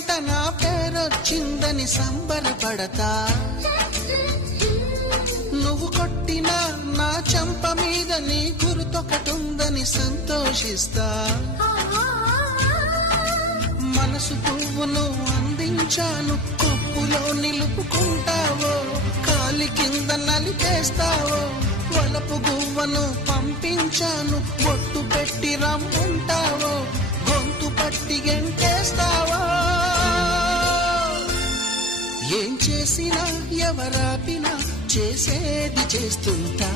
వెంట నా పేరొచ్చిందని సంబరపడతా, నువ్వు కొట్టినా నా చెంప మీద నీ గుర్తొకటుందని సంతోషిస్తా. మనసు పువ్వును అందించాను, కొప్పులో నిలుపుకుంటావో, కాలి కింద నలిపేస్తావో. వలపు గువ్వను పంపించాను, బొట్టు పెట్టి రమ్ముంటావో, గొంతు పట్టి గెంటేస్తావో. ఏం చేసినా ఎవరాపినా చేసేది చేస్తుంటా.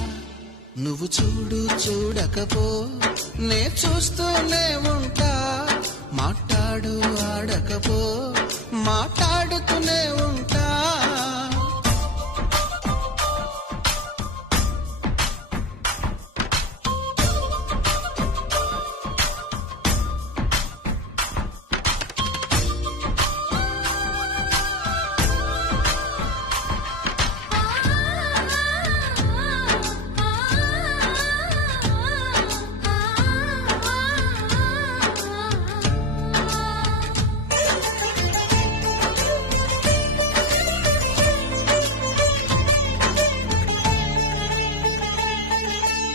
నువ్వు చూడు చూడకపో నే చూస్తూనే ఉంటా. మాట్లాడు ఆడకపో మాట్లాడుతూనే ఉంటా.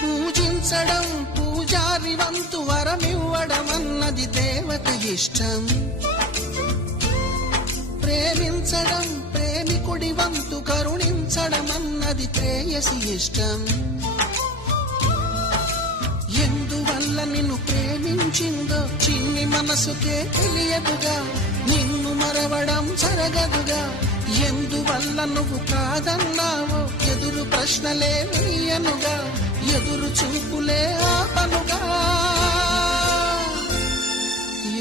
పూజించడం పూజారి వంతు, వరమివ్వడం అన్నది దేవత ఇష్టం. ప్రేమించడం ప్రేమికుడి వంతు, కరుణించడం అన్నది ప్రేయసి ఇష్టం. ఎందువల్ల నిన్ను ప్రేమించిందో చిన్ని మనసుకే తెలియదుగా, నిన్ను మరవడం జరగదుగా. ఎందువల్ల నువ్వు కాదన్నావో ఎదురు ప్రశ్నలే వేయనుగా, ఎదురు చూపులే ఆపనుగా.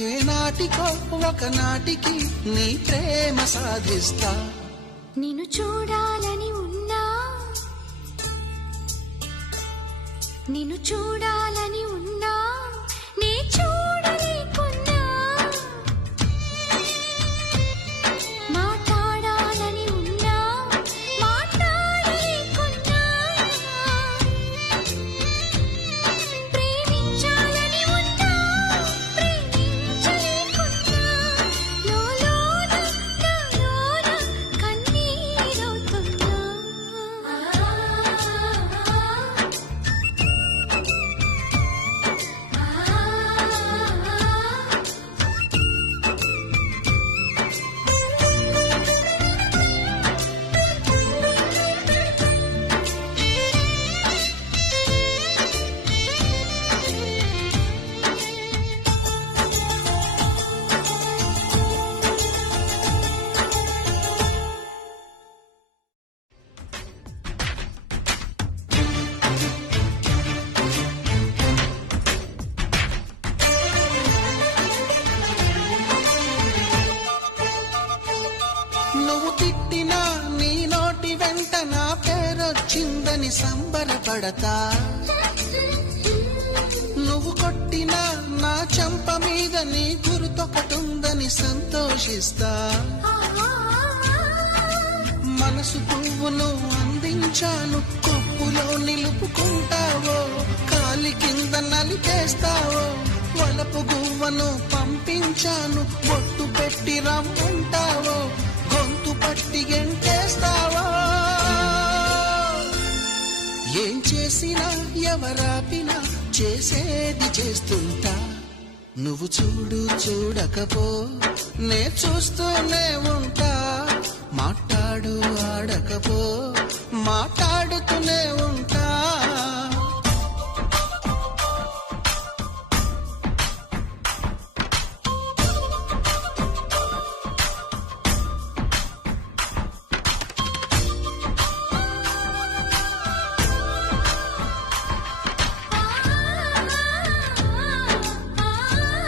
ఏనాటికో ఒకనాటికి నీ ప్రేమ సాధిస్తా. నిన్ను చూడాలని ఉన్నా, నిన్ను చూడాలని ఉన్నా, నే చూడలేకున్నా. మాట్లాడాలని ఉన్నా, మాట్లాడలేకున్నా. ప్రేమించాలని ఉన్నా, ప్రేమించలేకున్నా. లోలోన నాలోన కన్నీరవుతున్నా. నువ్వు తిట్టినా నీ నోటి వెంట నా పేరొచ్చిందని సంబరపడతా, నువ్వు కొట్టినా నా చెంప మీద నీ గుర్తొకటుందని సంతోషిస్తా. మనసు పువ్వును అందించాను, కొప్పులో నిలుపుకుంటావో, కాలి కింద నలిపేస్తావో. వలపు గువ్వను పంపించాను, బొట్టు పెట్టి రమ్ముంటావో, గొంతు పట్టి గెంటేస్తావో. ఏం చేసినా ఎవరాపినా చేసేది చేస్తుంటా. నువ్వు చూడు చూడకపో నే చూస్తూనే ఉంటా. మాట్లాడు ఆడకపో మాట్లాడుతూనే ఉంటా.